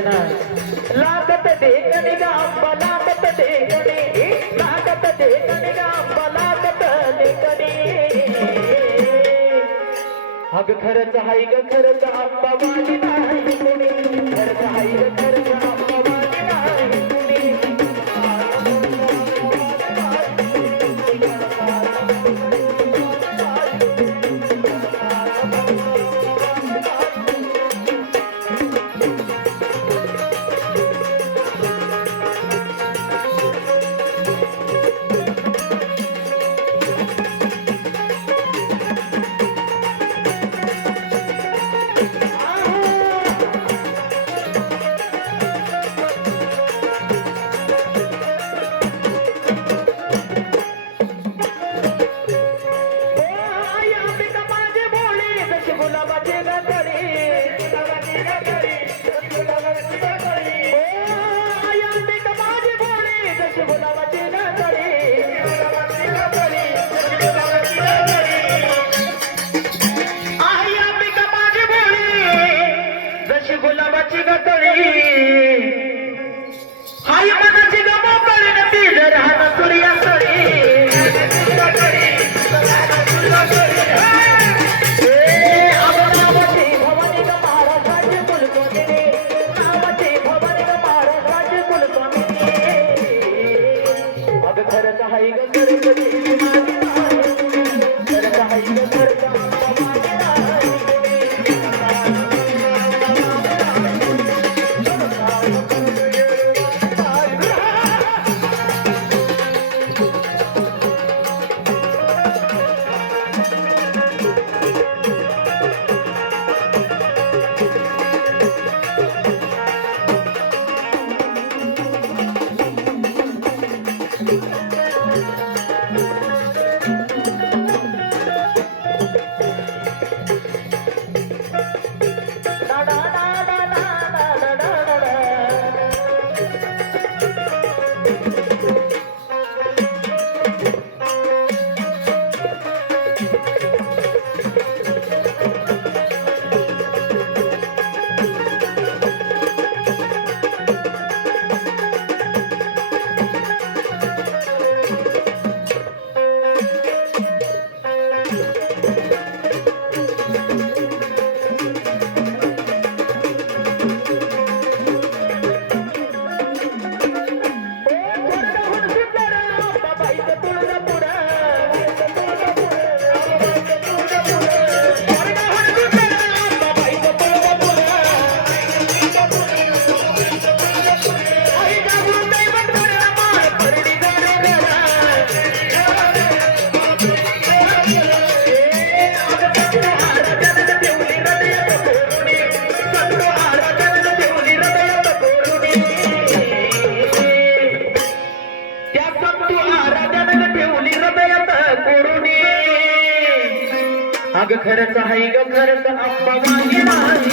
लागत देखने का आंबा लागत देखणे लागत देखने का आंबा लागत देखणे. अग खरंच हाय ग खरच आंबा वाली नाही कोणी. దశ బులవచిన கைகள் त्या संतू आराधनाला ठेवली हृदयात कोरुणी अग खरंच हाय ग खरंच आंबा मागे नाही